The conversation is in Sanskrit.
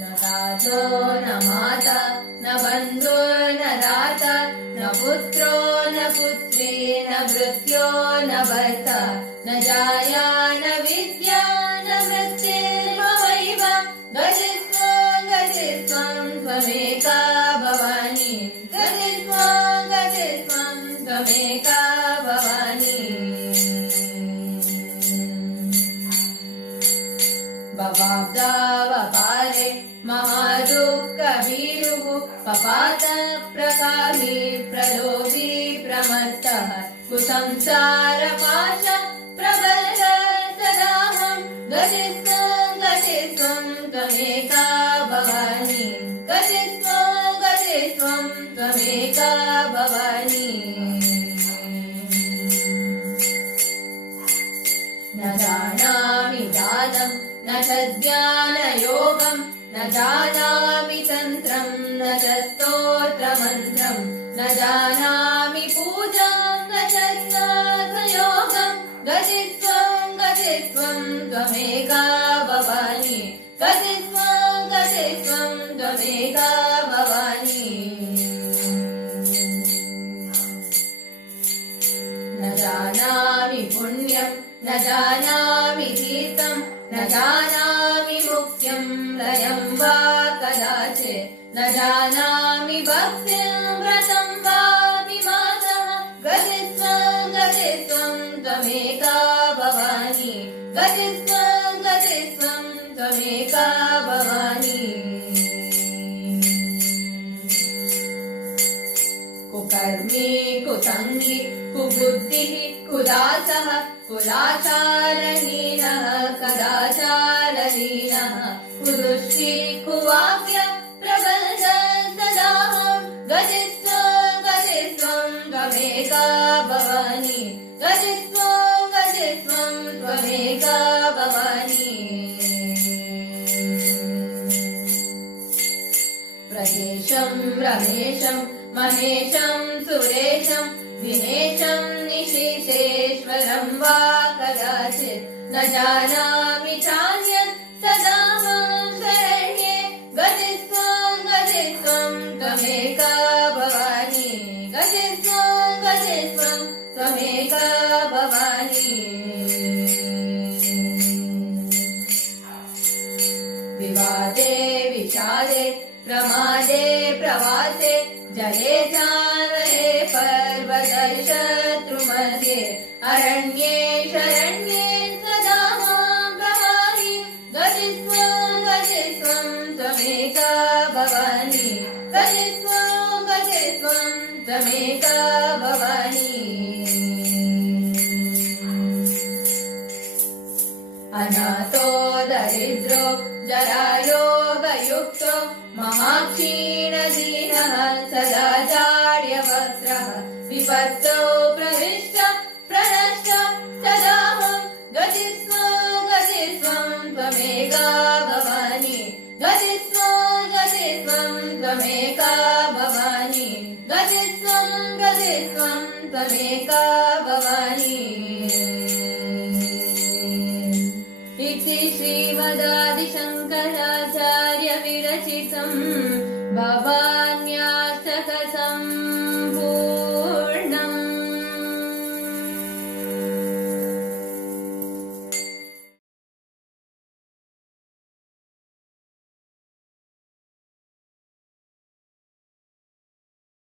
न दातो न माता न बन्धुर्न दाता न पुत्रो न पुत्री न भृत्यो न भर्ता न जाया न विद्या न मृत्युर्ममैव गतित्वं त्वमेका भवानी गतित्वं त्वमेका भवानी भवाब्दावपारे महादुःखभीरुः पपात प्रकामी प्रलोभी प्रमत्तः कुसंसारपाश प्रबलः सदाहं गतित्वं त्वमेका भवानी गतित्वं त्वमेका भवानी न जानामि दानं न च ध्यानयोगं न जानामि तन्त्रं न च स्तोत्रमन्त्रं न जानामि पूजां न च ज्ञानयोगं गतित्वं त्वमेका भवानी गतित्वं त्वमेका भवानी न जानामि पुण्यं न जानामि तीर्थं न जानामि मुक्त्यं लयं वा कदाचित् न जानामि भक्तिं व्रतं वा विमानः गतित्वं त्वमेका भवानी गतित्वं त्वमेका भवानी कुकर्मी कुसङ्गी कुबुद्धिः कुदासः कुलाचारहीनः कदाचारहीनः कुदृष्टि कुवाक्य प्रबन्ध सदाहं गतित्वं त्वमेका भवानी गतित्वं त्वमेका भवानी प्रदेशं रमेशं महेशं सुरेशं दिनेशं निशिशेश्वरं वा कदाचित् न जानामि चान्यत् सदाहं शरण्ये गतित्वं त्वमेका भवानी गतित्वं त्वमेका भवानी विवादे विषादे प्रमादे प्रवासे जले चानले पर्वतशत्रुमध्ये अरण्ये शरण्ये सदाहं प्रहारि गतित्वं त्वमेका भवानी गतित्वं त्वमेका भवानी अनाथो दरिद्रो जरायोगयुक्तो महाक्षीणदीनः सदा जाड्यवक्त्रः विपत्तौ प्रविष्ट प्रनष्ट सदाहं गतित्वं त्वमेका भवानी गतित्वं त्वमेका भवानी गतित्वं त्वमेका भवानी इति श्रीमदादिशङ्कराचार्य विरचितं भवानी